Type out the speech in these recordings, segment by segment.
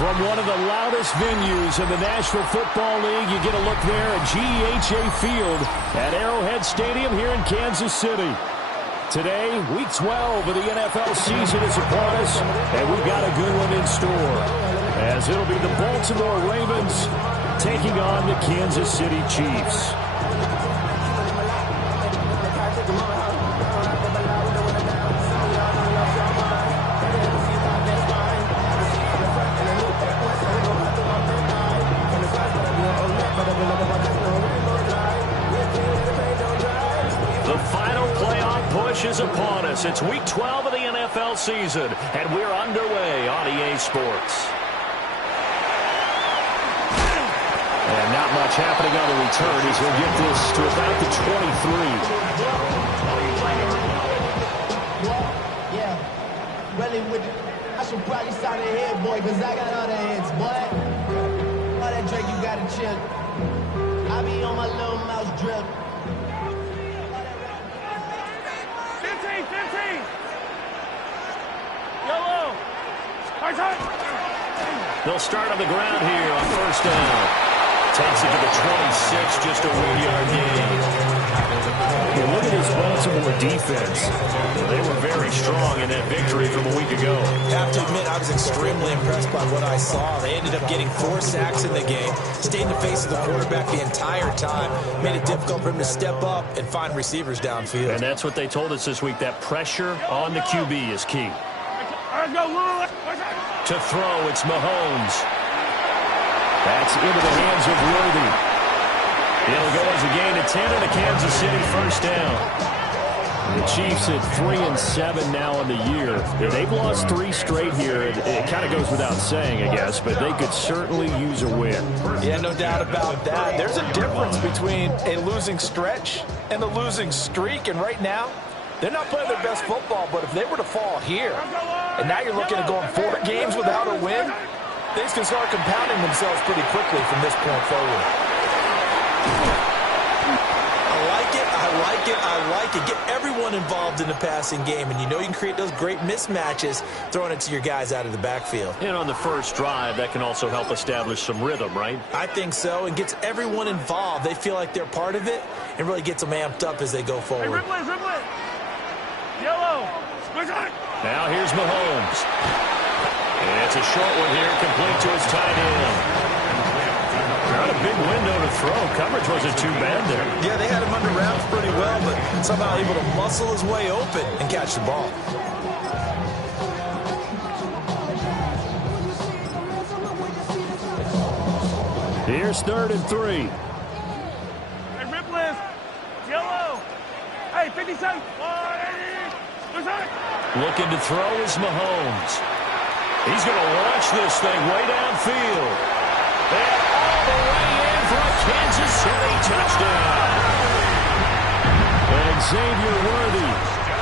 From one of the loudest venues in the National Football League, you get a look there at GEHA Field at Arrowhead Stadium here in Kansas City. Today, Week 12 of the NFL season is upon us, and we've got a good one in store, as it'll be the Baltimore Ravens taking on the Kansas City Chiefs. Is upon us. It's Week 12 of the NFL season, and we're underway on EA Sports. And not much happening on the return as he'll get this to about the 23. Yeah, really I should probably sign a head, boy, because I got other heads, boy. All that Drake, you got to chill. I be on my little mouse drip. 15. Yellow. They'll start on the ground here on first down. Takes it to the 26, just a 1-yard gain. Look at this Baltimore defense. They were very strong in that victory from a week ago. I have to admit, I was extremely impressed by what I saw. They ended up getting 4 sacks in the game, stayed in the face of the quarterback the entire time, made it difficult for him to step up and find receivers downfield. And that's what they told us this week, that pressure on the QB is key. To throw, it's Mahomes. That's into the hands of Worthy. It'll go as a gain of 10 and a Kansas City first down. The Chiefs at 3-7 now on the year. They've lost 3 straight here. It kind of goes without saying, I guess, but they could certainly use a win. Yeah, no doubt about that. There's a difference between a losing stretch and a losing streak, and right now, they're not playing their best football, but if they were to fall here, and now you're looking at going 4 games without a win, things can start compounding themselves pretty quickly from this point forward. I like it. Get everyone involved in the passing game, and you know you can create those great mismatches throwing it to your guys out of the backfield. And on the first drive, that can also help establish some rhythm, right? I think so, and gets everyone involved. They feel like they're part of it, and really gets them amped up as they go forward. Hey, Ripley. Yellow. Now here's Mahomes. And it's a short one here, complete to his tight end. Not a big window to throw. Coverage wasn't too bad there. Yeah, they had him under wraps pretty well, but somehow able to muscle his way open and catch the ball. Here's 3rd and 3. Hey, Ripley. Yellow. Hey, 57. Looking to throw is Mahomes. He's going to launch this thing way downfield. And all the way in for a Kansas City touchdown. And Xavier Worthy,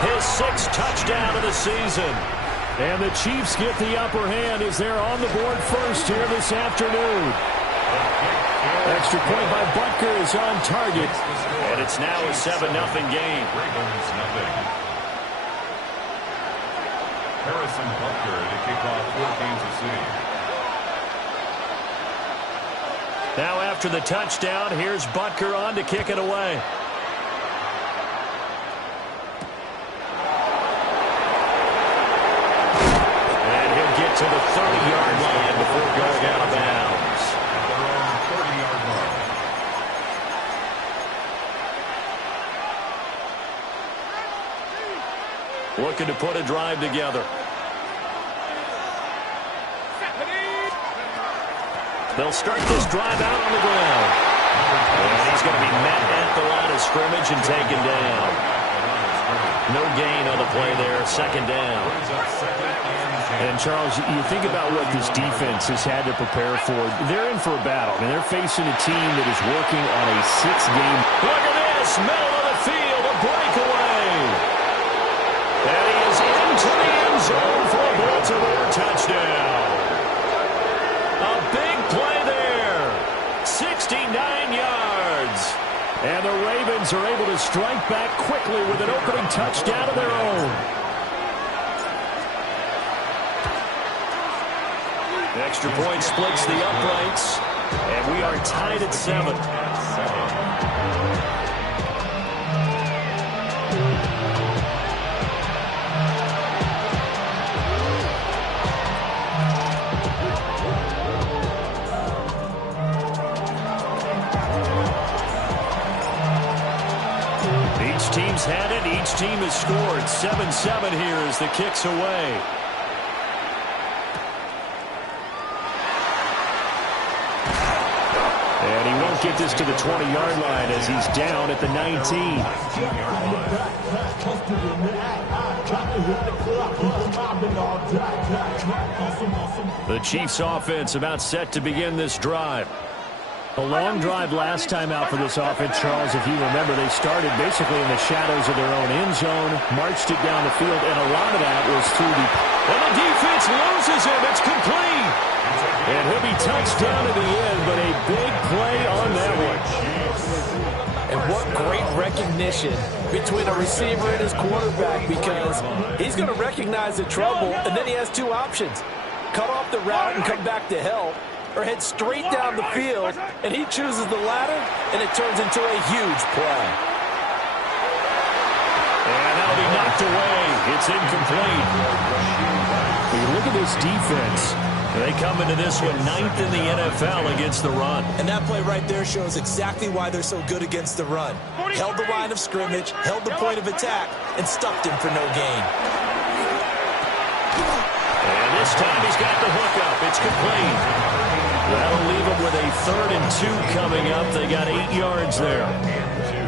his 6th touchdown of the season. And the Chiefs get the upper hand as they're on the board first here this afternoon. Extra point by Butker is on target. And it's now a 7-0 game. Harrison Butker to kick off for Kansas City. Now after the touchdown, here's Butker on to kick it away. And he'll get to the 30-yard line before going out of bounds. At their own 30-yard line. Looking to put a drive together. They'll start this drive out on the ground. And he's going to be met at the line of scrimmage and taken down. No gain on the play there, 2nd down. And, Charles, you think about what this defense has had to prepare for. They're in for a battle. I mean, they're facing a team that is working on a 6-game. Look at this, middle of the field, a breakaway. And he is into the end zone for a Baltimore touchdown. A big play there. 69 yards. And the Ravens are able to strike back quickly with an opening touchdown of their own. Extra point splits the uprights, and we are tied at 7. Each team's had it. Each team has scored. 7-7 here as the kick's away. And he won't get this to the 20-yard line as he's down at the 19. The Chiefs offense about set to begin this drive. A long drive last time out for this offense, Charles. If you remember, they started basically in the shadows of their own end zone, marched it down the field, and a lot of that was through the... And the defense loses him. It's complete. And he'll be touched down at the end, but a big play on that one. And what great recognition between a receiver and his quarterback, because he's going to recognize the trouble, and then he has two options. Cut off the route and come back to help, or head straight down the field, and he chooses the latter, and it turns into a huge play. And that'll be knocked away. It's incomplete. When you look at this defense, they come into this one 9th in the NFL against the run. And that play right there shows exactly why they're so good against the run. Held the line of scrimmage, held the point of attack, and stuffed him for no gain. And this time he's got the hook up. It's complete. That'll leave them with a 3rd and 2 coming up. They got 8 yards there.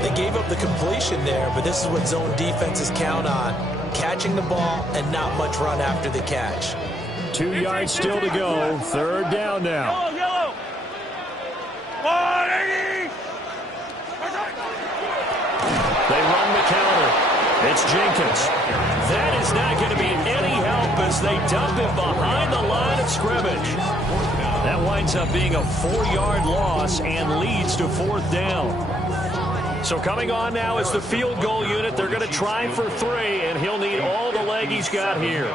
They gave up the completion there, but this is what zone defenses count on. Catching the ball and not much run after the catch. 2 yards still to go. 3rd down now. Yellow. 180. They run the counter. It's Jenkins. That is not going to be any help as they dump him behind the line of scrimmage. That winds up being a 4-yard loss and leads to 4th down. So coming on now is the field goal unit. They're going to try for 3, and he'll need all the leg he's got here.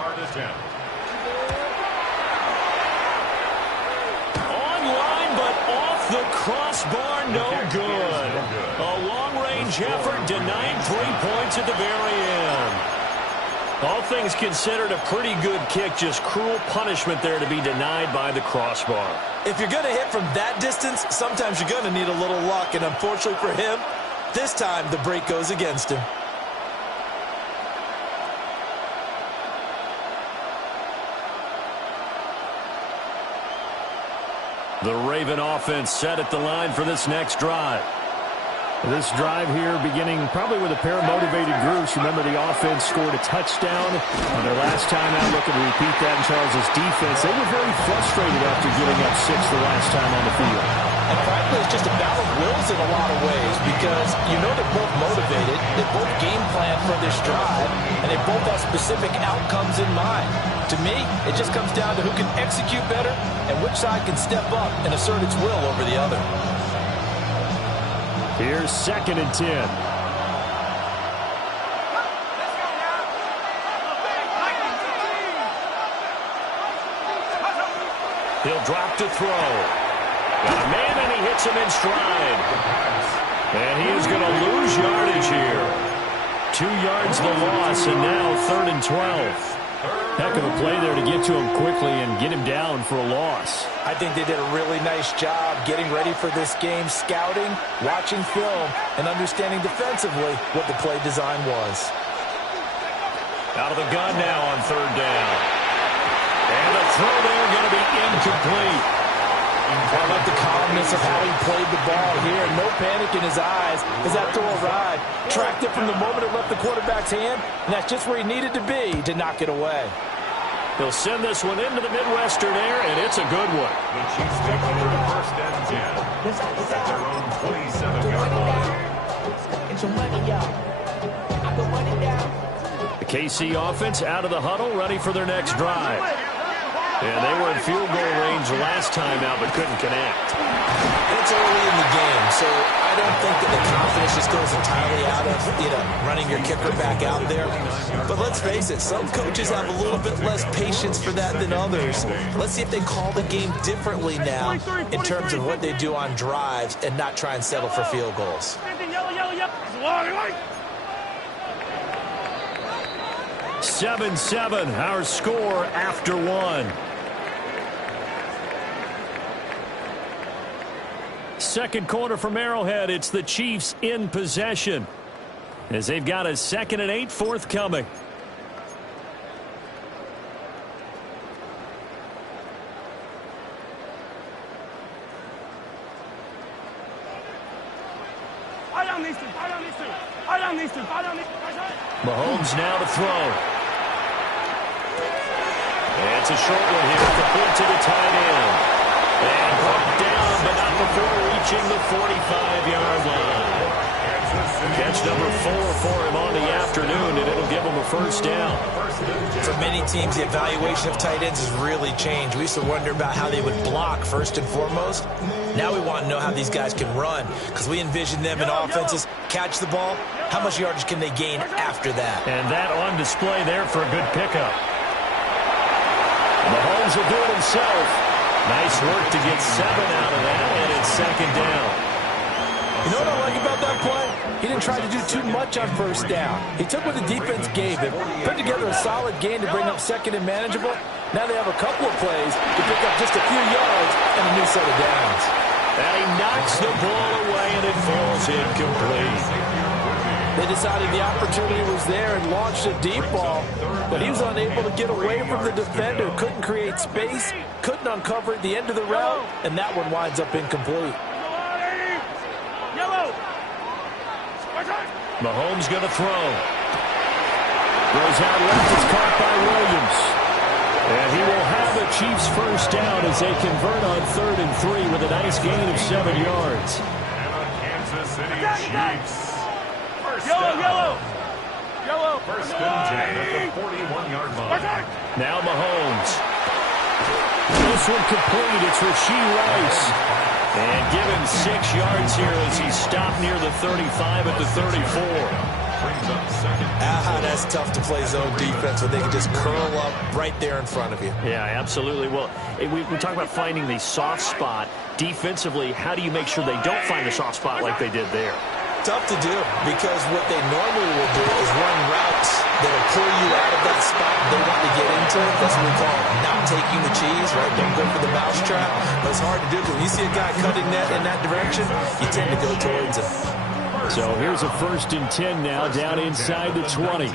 Online, but off the crossbar, no good. A long-range effort denying 3 points at the very end. All things considered, a pretty good kick, just cruel punishment there to be denied by the crossbar. If you're going to hit from that distance, sometimes you're going to need a little luck, and unfortunately for him, this time the break goes against him. The Raven offense set at the line for this next drive. This drive here beginning probably with a pair of motivated groups. Remember, the offense scored a touchdown on their last time out. Looking to repeat that in Charles's defense. They were very frustrated after giving up 6 the last time on the field. And frankly, it's just a battle of wills in a lot of ways, because you know they're both motivated, they both game plan for this drive, and they both have specific outcomes in mind. To me, it just comes down to who can execute better and which side can step up and assert its will over the other. Here's 2nd and 10. He'll drop to throw. Got a man, and he hits him in stride. And he is going to lose yardage here. 2 yards the loss, and now 3rd and 12. Heck of a play there to get to him quickly and get him down for a loss. I think they did a really nice job getting ready for this game, scouting, watching film, and understanding defensively what the play design was. Out of the gun now on 3rd down. And the throw there going to be incomplete. I like the calmness of how he played the ball here. No panic in his eyes as that throw arrived. Tracked it from the moment it left the quarterback's hand, and that's just where he needed to be to knock it away. He'll send this one into the Midwestern air, and it's a good one. The Chiefs take over 1st and 10 at their own 27-yard line. The KC offense out of the huddle, ready for their next drive. And they were in field goal range last last time out but couldn't connect. It's early in the game, so I don't think that the confidence just goes entirely out of, running your kicker back out there. But let's face it, some coaches have a little bit less patience for that than others. Let's see if they call the game differently now in terms of what they do on drives and not try and settle for field goals. 7-7, our score after one. Second quarter from Arrowhead, it's the Chiefs in possession as they've got a 2nd and 8 forthcoming. Mahomes now to throw. It's a short one here, complete to the tight end. And brought down, but not before reaching the 45-yard line. Catch number 4 for him on the afternoon, and it'll give him a first down. For many teams, the evaluation of tight ends has really changed. We used to wonder about how they would block first and foremost. Now we want to know how these guys can run, because we envision them in offenses catch the ball. How much yardage can they gain after that? And that on display there for a good pickup. Mahomes will do it himself. Nice work to get 7 out of that, and it's 2nd down. You know what I like about that play? He didn't try to do too much on first down. He took what the defense gave him, put together a solid game to bring up 2nd and manageable. Now they have a couple of plays to pick up just a few yards and a new set of downs. And he knocks the ball away, and it falls incomplete. They decided the opportunity was there and launched a deep ball, but he was unable to get away from the defender, couldn't create space, couldn't uncover at the end of the route, and that one winds up incomplete. Mahomes going to throw. Throws out left. It's caught by Williams. And he will have the Chiefs first down as they convert on 3rd and 3 with a nice gain of 7 yards. And on Kansas City Chiefs. Yellow. First and 10 at the 41-yard line. Now Mahomes. This one complete. It's Rashee Rice. And give him 6 yards here as he stopped near the 35 at the 34. That's tough to play zone defense when they can just curl up right there in front of you. Yeah, absolutely. Well, we talk about finding the soft spot. Defensively, how do you make sure they don't find the soft spot like they did there? Tough to do, because what they normally will do is run routes that will pull you out of that spot they want to get into. That's what we call not taking the cheese, right? Don't go for the mousetrap. But it's hard to do, because when you see a guy cutting that in that direction, you tend to go towards him. So here's a 1st and 10 now, down inside the 20.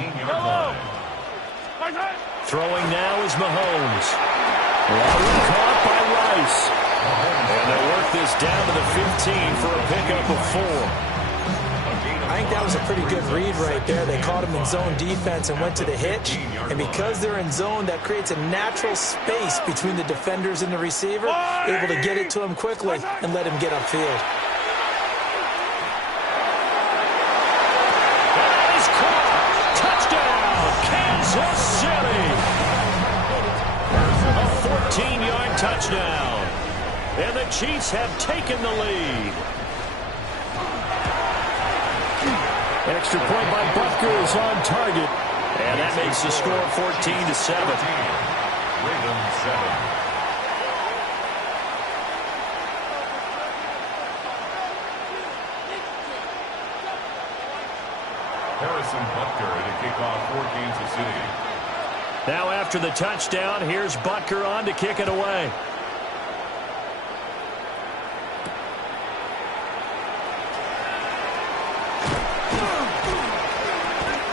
Throwing now is Mahomes. Caught by Rice. And they'll work this down to the 15 for a pickup of 4. I think that was a pretty good read right there. They caught him in zone defense and went to the hitch. And because they're in zone, that creates a natural space between the defenders and the receiver, able to get it to him quickly and let him get upfield. That is caught. Touchdown, Kansas City. A 14-yard touchdown. And the Chiefs have taken the lead. Extra point by Butker is on target. And that makes the score 14-7. Ravens 7. Harrison Butker to kick off for Kansas City. Now after the touchdown, here's Butker on to kick it away.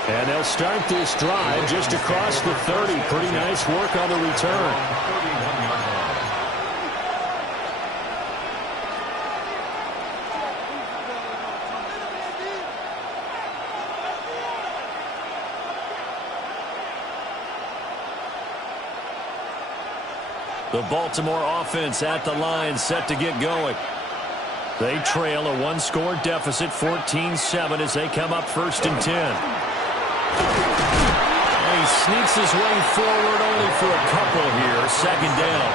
And they'll start this drive just across the 30. Pretty nice work on the return. 31-yard line. The Baltimore offense at the line, set to get going. They trail a one-score deficit, 14-7, as they come up 1st and 10. And he sneaks his way forward only for a couple here. 2nd down.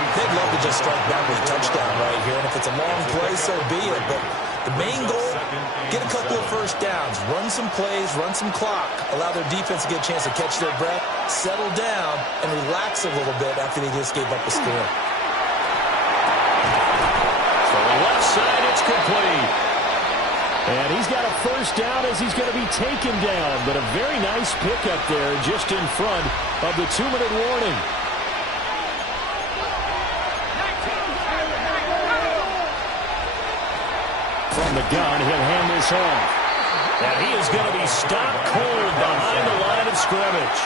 They'd love to just strike back with a touchdown right here, and if it's a long play, so be it. But the main goal, get a couple of first downs, run some plays, run some clock, allow their defense to get a chance to catch their breath, settle down, and relax a little bit after they just gave up the score. From the left side, it's complete. And he's got a first down as he's going to be taken down. But a very nice pickup there just in front of the 2-minute warning. From the gun, he'll hand this off. And he is going to be stopped cold behind the line of scrimmage.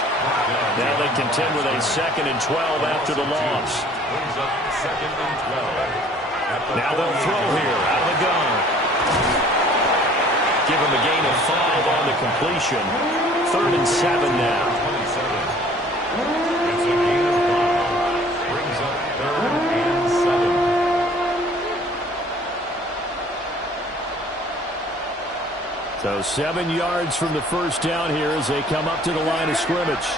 Now they contend with a 2nd and 12 after the loss. Now they'll throw here out of the gun. Give him a gain of 5 on the completion. 3rd and 7 now. It's a gain of 5. Brings up 3rd and 7. So 7 yards from the first down here as they come up to the line of scrimmage.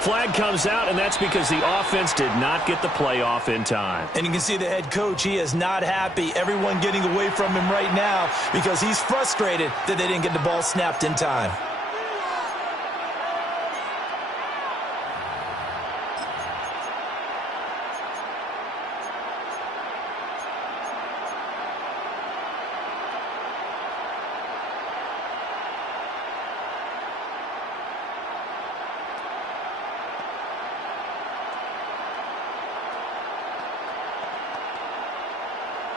Flag comes out, and that's because the offense did not get the play off in time. And you can see the head coach, he is not happy. Everyone getting away from him right now because he's frustrated that they didn't get the ball snapped in time.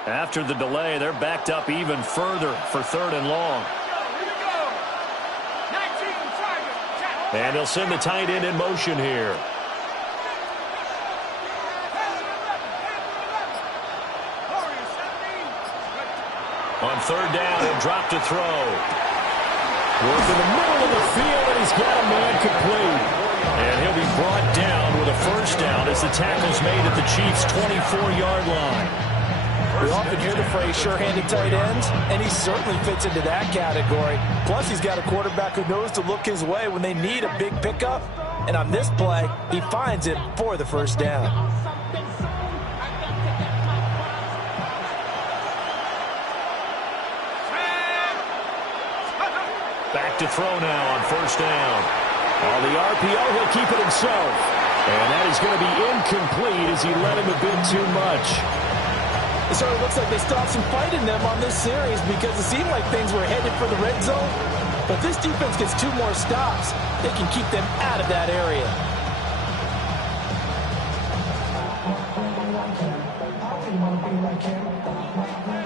After the delay, they're backed up even further for 3rd and long. And they'll send the tight end in motion here. On 3rd down, he'll drop to throw. Work in the middle of the field, and he's got a man complete. And he'll be brought down with a first down as the tackle's made at the Chiefs' 24-yard line. We often hear the phrase sure-handed tight ends, and he certainly fits into that category. Plus, he's got a quarterback who knows to look his way when they need a big pickup. And on this play, he finds it for the first down. Back to throw now on first down. On the RPO, he'll keep it himself. And that is going to be incomplete as he led him a bit too much. It sort of looks like they stopped some fight in them on this series because it seemed like things were headed for the red zone. But this defense gets 2 more stops. They can keep them out of that area.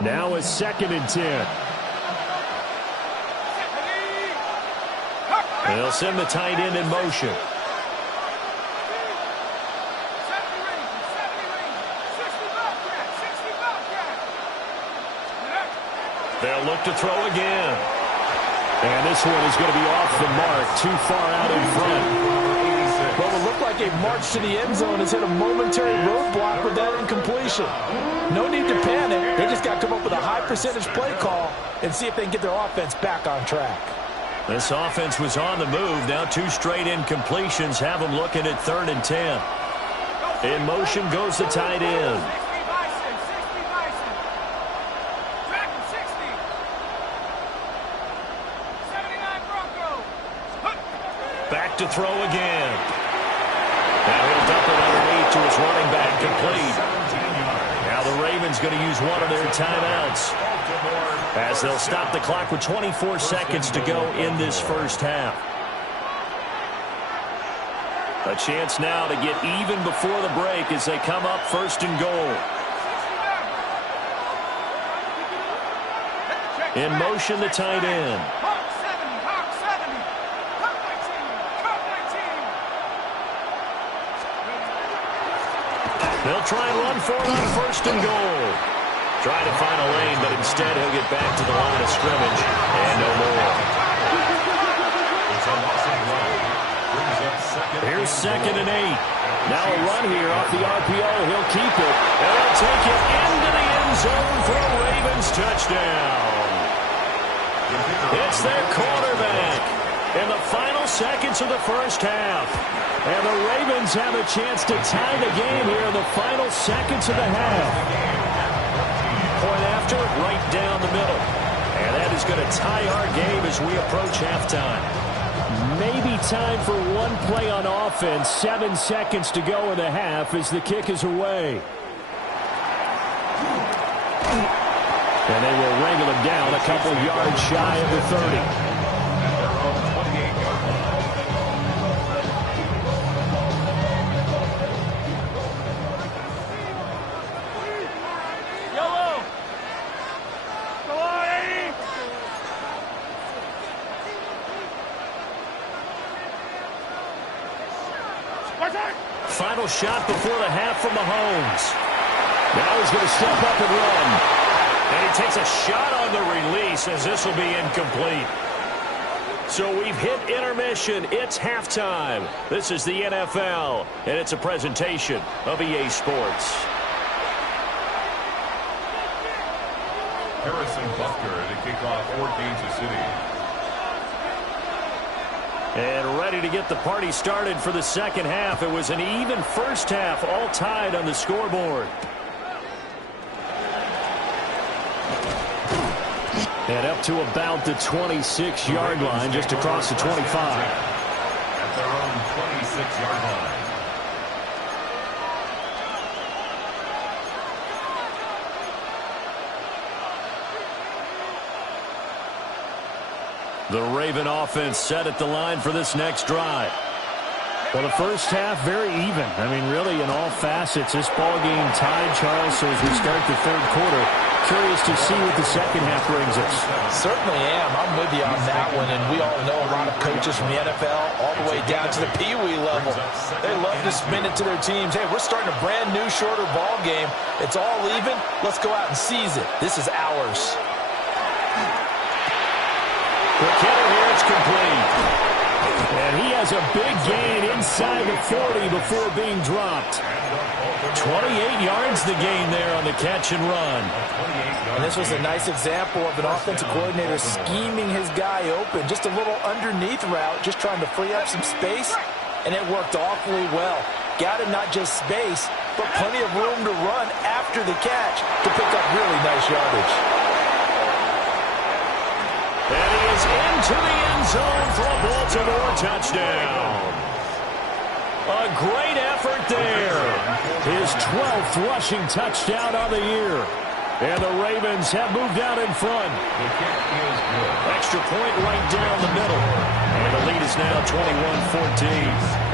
Now a 2nd and 10. They'll send the tight end in motion. They'll look to throw again. And this one is going to be off the mark, too far out in front. Well, it looked like a march to the end zone has hit a momentary roadblock with that incompletion. No need to panic. They just got to come up with a high percentage play call and see if they can get their offense back on track. This offense was on the move. Now 2 straight incompletions have them looking at 3rd and 10. In motion goes the tight end. Back to throw again. Now he'll dump it underneath to his running back, complete. Now the Ravens going to use one of their timeouts as they'll stop the clock with 24 seconds to go in this first half. A chance now to get even before the break as they come up 1st and goal. In motion, the tight end. They'll try and run for it on 1st and goal. Trying to find a lane, but instead he'll get back to the line of scrimmage and no more. Here's 2nd and 8. Now a run here off the RPO. He'll keep it. And they'll take it into the end zone for a Ravens touchdown. It's their quarterback. And the final seconds of the first half. And the Ravens have a chance to tie the game here in the final seconds of the half. Point after, right down the middle. And that is going to tie our game as we approach halftime. Maybe time for one play on offense. 7 seconds to go in the half as the kick is away. And they will wrangle him down a couple yards shy of the 30. Final shot before the half from Mahomes. Now he's going to step up and run. And he takes a shot on the release as this will be incomplete. So we've hit intermission. It's halftime. This is the NFL, and it's a presentation of EA Sports. Harrison Butker to kick off for Kansas City. And ready to get the party started for the second half. It was an even first half, all tied on the scoreboard. And up to about the 26-yard line, just across the 25. At their own 26-yard line. The Raven offense set at the line for this next drive. Well, the first half, very even. I mean, really, in all facets, this ball game tied, Charles. So as we start the third quarter, curious to see what the second half brings us. Certainly am. I'm with you on that one. And we all know a lot of coaches from the NFL all the way down to the Pee Wee level. They love to spin it to their teams. Hey, we're starting a brand new, shorter ball game. It's all even. Let's go out and seize it. This is ours. The kicker here is complete. And he has a big gain inside the 40 before being dropped. 28 yards the gain there on the catch and run. And this was a nice example of an offensive coordinator scheming his guy open. Just a little underneath route, just trying to free up some space. And it worked awfully well. Got him not just space, but plenty of room to run after the catch to pick up really nice yardage. And he is into the end zone for a Baltimore touchdown. A great effort there. His 12th rushing touchdown on the year. And the Ravens have moved out in front. Extra point right down the middle. And the lead is now 21-14.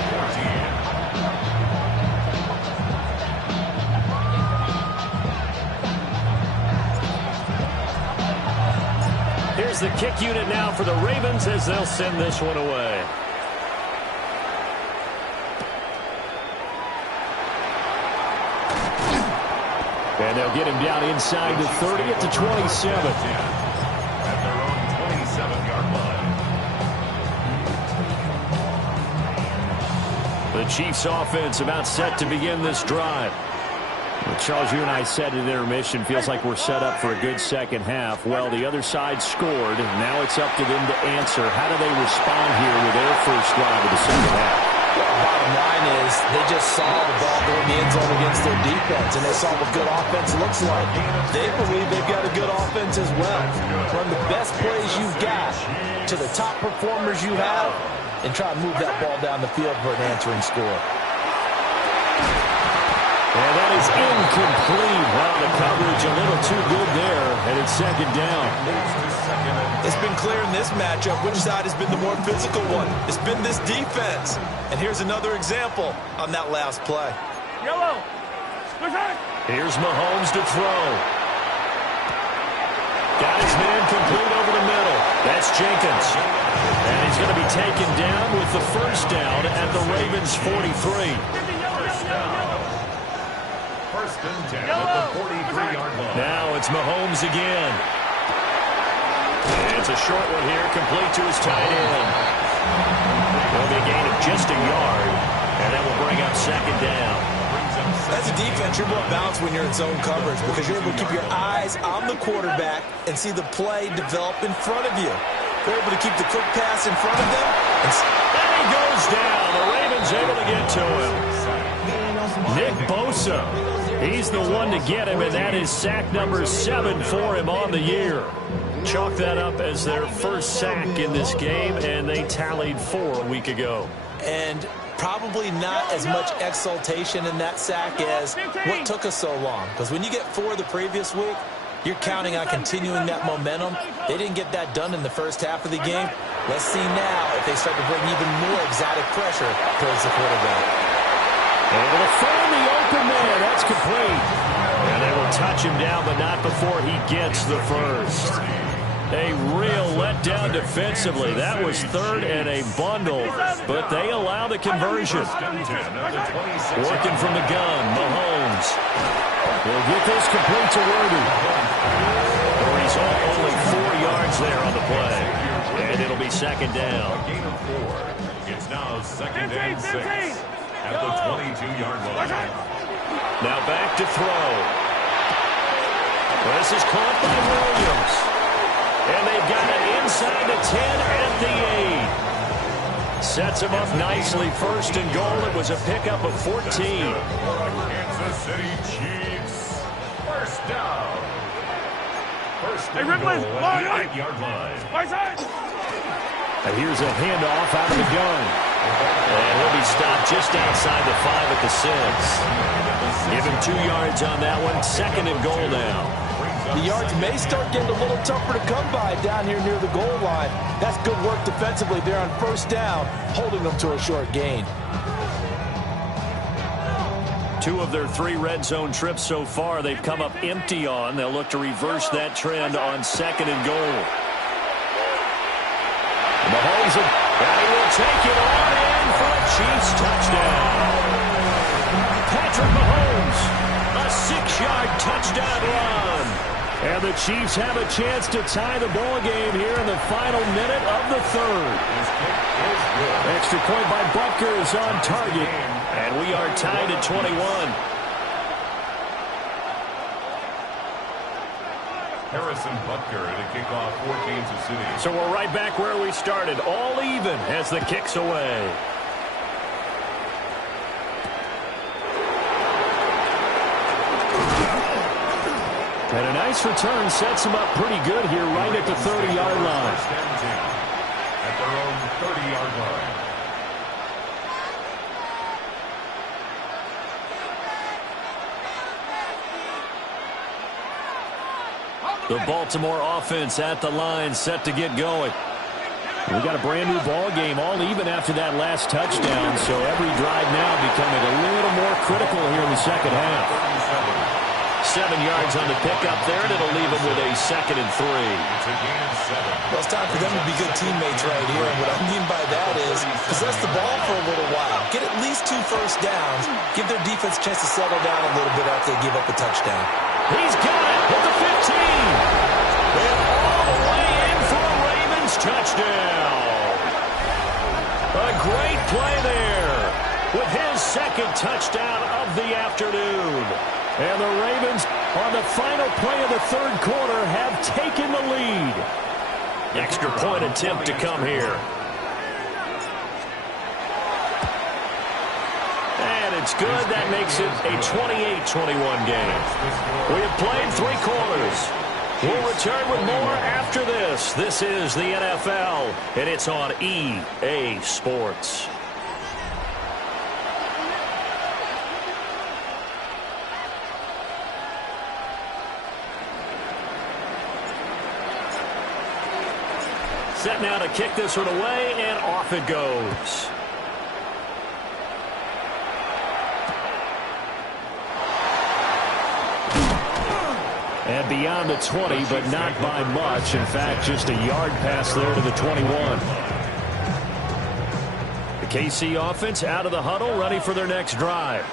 Here's the kick unit now for the Ravens as they'll send this one away. And they'll get him down inside the 30 at the 27. At their own 27-yard line. The Chiefs offense about set to begin this drive. Well, Charles, you and I said at intermission, feels like we're set up for a good second half. Well, the other side scored. Now it's up to them to answer. How do they respond here with their first drive of the second half? Bottom line is they just saw the ball go in the end zone against their defense, and they saw what good offense looks like. They believe they've got a good offense as well. Run the best plays you've got to the top performers you have, and try to move that ball down the field for an answering score. And that is incomplete. Wow, the coverage a little too good there, and it's second down. It's been clear in this matchup which side has been the more physical one. It's been this defense. And here's another example on that last play. Yellow. Here's Mahomes to throw. Got his man complete over the middle. That's Jenkins. And he's going to be taken down with the first down at the Ravens 43. First and 10 at the 43-yard line. Now it's Mahomes again. And it's a short one here, complete to his tight end. Will be a gain of just a yard, and that will bring up second down. As a defense, you're more balanced when you're in zone coverage because you're able to keep your eyes on the quarterback and see the play develop in front of you. They're able to keep the quick pass in front of them so. He's the one to get him, and that is sack number 7 for him on the year. Chalk that up as their first sack in this game, and they tallied 4 a week ago. And probably not as much exultation in that sack as what took us so long. Because when you get 4 the previous week, you're counting on continuing that momentum. They didn't get that done in the first half of the game. Let's see now if they start to bring even more exotic pressure towards the quarterback. Able to find the open man. That's complete. And they will touch him down, but not before he gets the first. A real letdown defensively. That was 3rd and a bundle, but they allow the conversion. Working from the gun, Mahomes. Will get this complete to Worthy. He's only 4 yards there on the play. And it'll be 2nd down. A gain of 4. It's now 2nd and 6 at the 22-yard line. Now back to throw. This is caught by Williams. And they've got it inside the 10 at the 8. Sets him up nicely. 1st and goal. It was a pickup of 14. Kansas City Chiefs. 1st down. 1st and goal at the 8-yard line. And here's a handoff out of the gun. And he'll be stopped just outside the 5 at the 6. Give him 2 yards on that one. 2nd and goal now. The yards may start getting a little tougher to come by down here near the goal line. That's good work defensively there on 1st down, holding them to a short gain. 2 of their 3 red zone trips so far they've come up empty on. They'll look to reverse that trend on 2nd and goal. Mahomes, and he will take it on in for a Chiefs touchdown. Patrick Mahomes, a 6-yard touchdown run. And the Chiefs have a chance to tie the ball game here in the final minute of the 3rd. Extra point by Butker is on target. And we are tied at 21. Harrison Butker to kick off for Kansas City. So we're right back where we started. All even as the kick's away. And a nice return sets him up pretty good here right at the 30-yard line. 1st and 10 at their own 30-yard line. The Baltimore offense at the line, set to get going. We got a brand new ball game, all even after that last touchdown, so every drive now becoming a little more critical here in the second half. 7 yards on the pickup there, and it'll leave them with a 2nd and 3. It's a gain of 7. Well, it's time for them to be good teammates right here, and what I mean by that is possess the ball for a little while, get at least 2 first downs, give their defense a chance to settle down a little bit after they give up a touchdown. He's got it at the 15. And all the way in for a Ravens touchdown. A great play there with his 2nd touchdown of the afternoon. And the Ravens, on the final play of the 3rd quarter, have taken the lead. Extra point attempt to come here. And it's good. That makes it a 28-21 game. We have played 3 quarters. We'll return with more after this. This is the NFL, and it's on EA Sports. Set now to kick this one away, and off it goes. And beyond the 20, but not by much. In fact, just a yard pass there to the 21. The KC offense out of the huddle, ready for their next drive.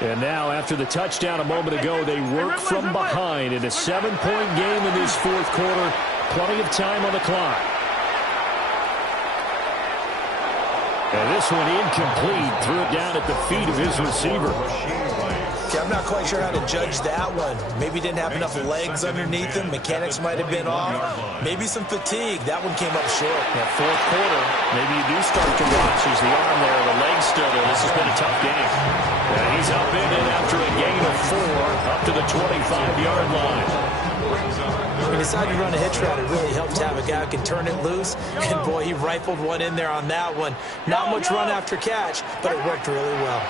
And now, after the touchdown a moment ago, they work from behind in a 7-point game in this 4th quarter. Plenty of time on the clock. And this one incomplete. Threw it down at the feet of his receiver. Okay, I'm not quite sure how to judge that one. Maybe didn't have enough legs underneath him. Mechanics might have been off. Maybe some fatigue. That one came up short. That fourth quarter, maybe you do start to watch. There's the arm there, the leg's still there. This has been a tough game. And he's up in it after a gain of 4, up to the 25-yard line. He decided to run a hitch route. It really helps to have a guy who can turn it loose. And, boy, he rifled one in there on that one. Not much run after catch, but it worked really well.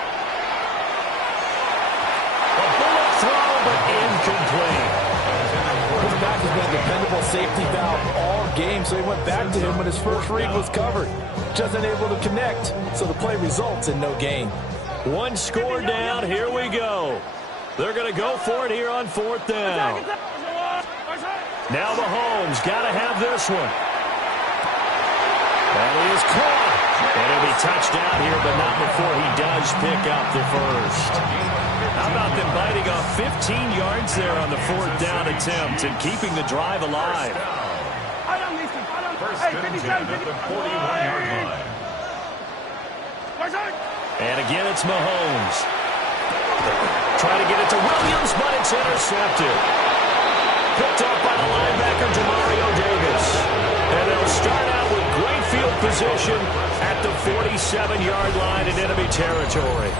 A bullet throw, but incomplete. His back has been a dependable safety valve all game, so he went back to him when his first read was covered. Just unable to connect, so the play results in no gain. One score down. Here we go. They're going to go for it here on 4th down. Now Mahomes got to have this one. That is caught. And it'll be touchdown here, but not before he does pick up the first. How about them biting off 15 yards there on the 4th down attempt and keeping the drive alive? First and 10 at the 41-yard line. And again, it's Mahomes. Trying to get it to Williams, but it's intercepted. Picked up by the linebacker, Demario Davis. And they'll start out with great field position at the 47-yard line in enemy territory.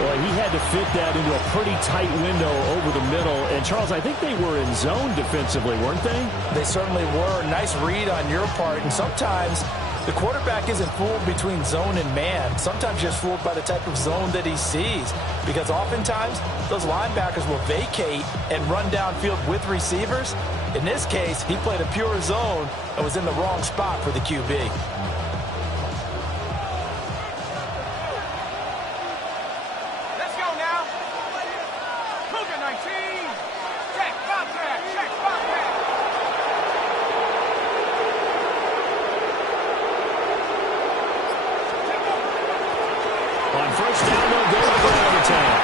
Well, he had to fit that into a pretty tight window over the middle. And, Charles, I think they were in zone defensively, weren't they? They certainly were. Nice read on your part. And sometimes the quarterback isn't fooled between zone and man. Sometimes just fooled by the type of zone that he sees. Because oftentimes, those linebackers will vacate and run downfield with receivers. In this case, he played a pure zone and was in the wrong spot for the QB. On first down, they'll go to the ground attack.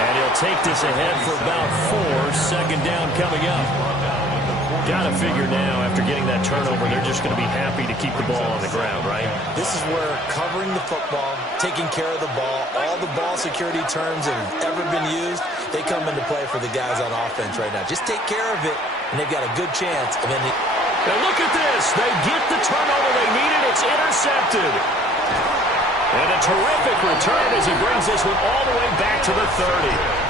And he'll take this ahead for about 4. Second down coming up. Got to figure now, after getting that turnover, they're just going to be happy to keep the ball on the ground, right? This is where covering the football, taking care of the ball, all the ball security terms that have ever been used, they come into play for the guys on offense right now. Just take care of it, and they've got a good chance. And then now look at this. They get the turnover they needed. It's intercepted. And a terrific return as he brings this one all the way back to the 30.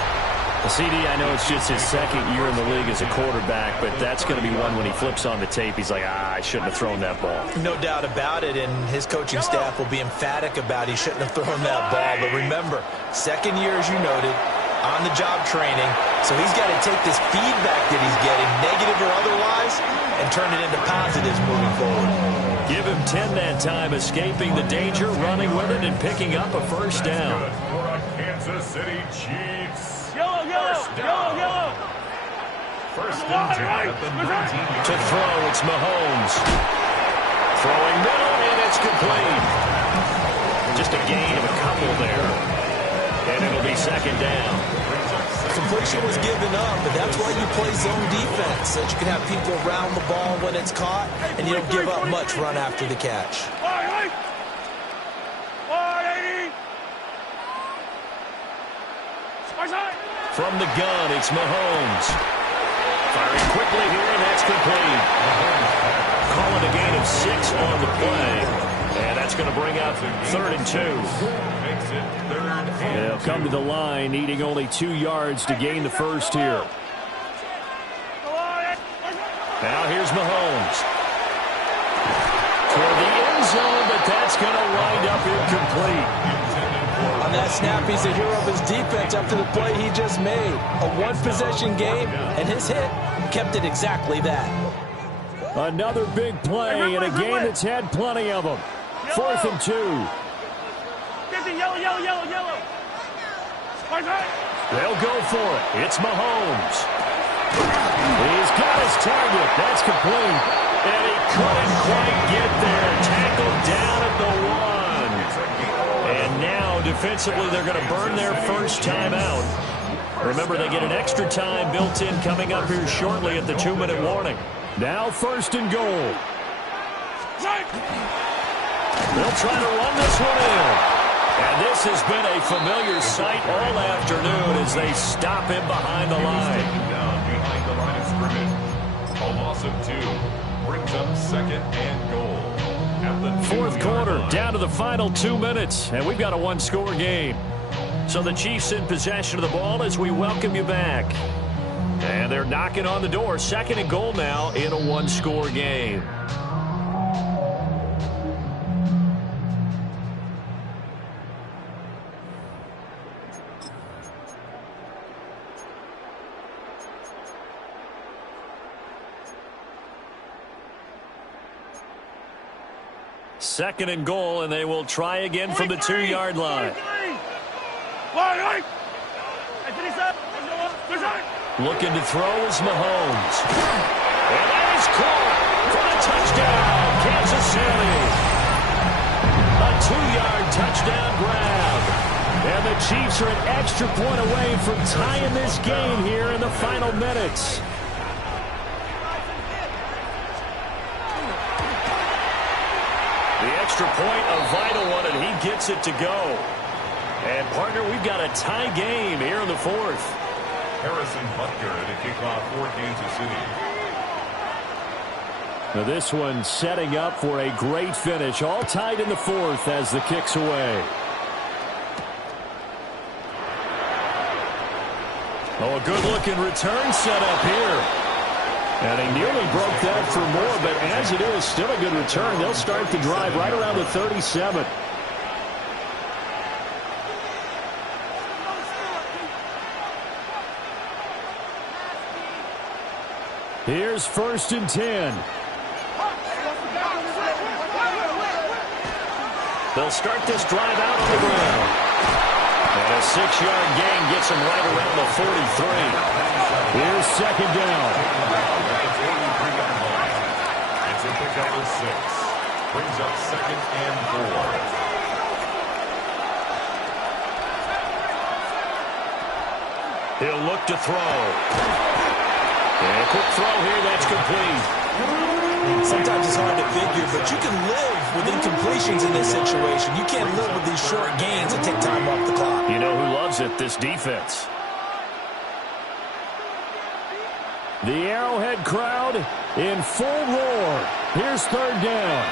CD, I know it's just his second year in the league as a quarterback, but that's going to be one when he flips on the tape. He's like, I shouldn't have thrown that ball. No doubt about it, and his coaching staff will be emphatic about he shouldn't have thrown that ball. But remember, second year, as you noted, on-the-job training, so he's got to take this feedback that he's getting, negative or otherwise, and turn it into positives moving forward. Give him 10 that time, escaping the danger, running with it, and picking up a first down. For a Kansas City Chiefs. Yellow. First and 10 at the 19. To throw, it's Mahomes. Throwing middle, and it's complete. Just a gain of a couple there. And it'll be second down. Completion was given up, but that's why you play zone defense, so that you can have people around the ball when it's caught, and you don't give up much run after the catch. From the gun, it's Mahomes. Firing quickly here, and that's complete. Calling a gain of 6 on the play. And that's going to bring up 3rd and 2. Makes it 3rd and 2. They'll come to the line, needing only 2 yards to gain the first here. Now here's Mahomes. Toward the end zone, but that's going to wind up incomplete. On that snap, he's the hero of his defense after the play he just made. A one-possession game, and his hit kept it exactly that. Another big play in a game that's had plenty of them. 4th and 2. Yellow. They'll go for it. It's Mahomes. He's got his target. That's complete. And he couldn't quite get there. Tackled down at the 1. And now, defensively, they're going to burn their first time out. Remember, they get an extra time built in coming up here shortly at the 2-minute warning. Now 1st and goal. They'll try to run this one in. And this has been a familiar sight all afternoon as they stop him behind the line. Down behind the line of scrimmage. A loss of 2 brings up 2nd and goal. At the Fourth 2-yard quarter, line. down to the final 2 minutes, and we've got a one-score game. So the Chiefs in possession of the ball as we welcome you back. And they're knocking on the door. 2nd and goal now in a one-score game. Second and goal, and they will try again from the 2-yard line. Looking to throw is Mahomes. And that is caught for a touchdown, Kansas City. A 2-yard touchdown grab. And the Chiefs are an extra point away from tying this game here in the final minutes. The extra point, a vital one, and he gets it to go. And, partner, we've got a tie game here in the 4th. Harrison Butker to kick off for Kansas City. Now this one setting up for a great finish. All tied in the 4th as the kick's away. Oh, a good-looking return set up here. And he nearly broke that for more, but as it is, still a good return. They'll start the drive right around the 37. Here's 1st and 10. They'll start this drive out on the ground. And a 6-yard gain gets them right around the 43. Here's 2nd down. It's a pickup of 6. Brings up 2nd and 4. He'll look to throw. And a quick throw here, that's complete. Sometimes it's hard to figure, but you can live with incompletions in this situation. You can't live with these short gains and take time off the clock. You know who loves it? This defense. The Arrowhead crowd in full roar. Here's 3rd down.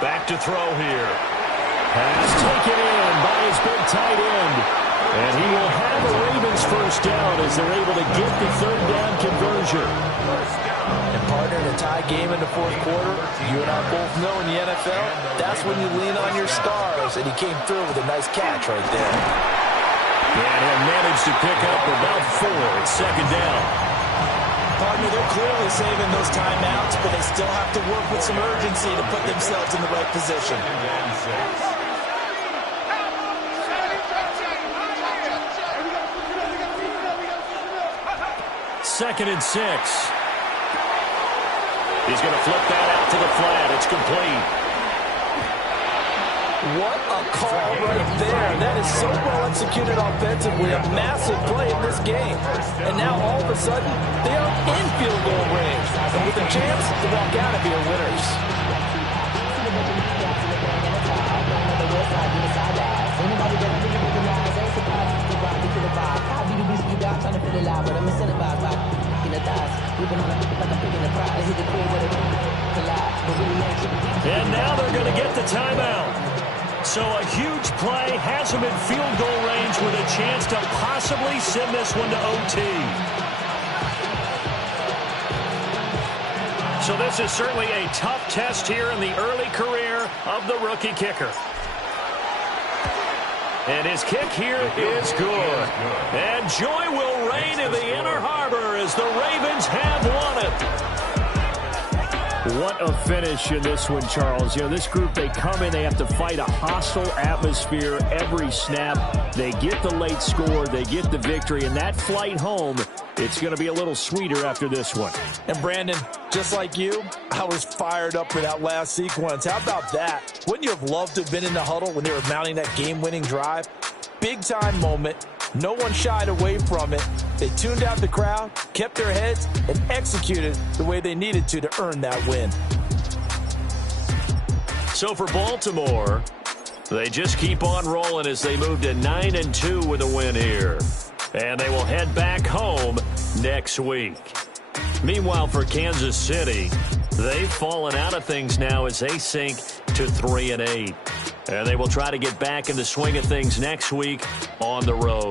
Back to throw here. Pass taken in by his big tight end. And he will have the Ravens first down as they're able to get the 3rd down conversion. And partner, in a tie game in the 4th quarter, you and I both know in the NFL, that's when you lean on your stars. And he came through with a nice catch right there. And he'll manage to pick up about 4. It's 2nd down. Partner, they're clearly saving those timeouts, but they still have to work with some urgency to put themselves in the right position. 2nd and 6. He's going to flip that out to the flat. It's complete. What a call right there. That is so well executed offensively. A massive play in this game. And now all of a sudden, they are in field goal range. And with a chance to walk out of here winners. And now they're going to get the timeout. So a huge play has him in field goal range with a chance to possibly send this one to OT. So this is certainly a tough test here in the early career of the rookie kicker. And his kick here is good. And joy will reign in the Inner Harbor as the Ravens have won it. What a finish in this one, Charles. You know, this group, they come in, they have to fight a hostile atmosphere every snap. They get the late score, they get the victory, and that flight home, it's going to be a little sweeter after this one. And Brandon, just like you, I was fired up for that last sequence. How about that? Wouldn't you have loved to have been in the huddle when they were mounting that game-winning drive? Big-time moment. No one shied away from it. They tuned out the crowd, kept their heads, and executed the way they needed to earn that win. So for Baltimore, they just keep on rolling as they move to 9-2 with a win here. And they will head back home next week. Meanwhile, for Kansas City, they've fallen out of things now as they sink to 3-8. And they will try to get back in the swing of things next week on the road.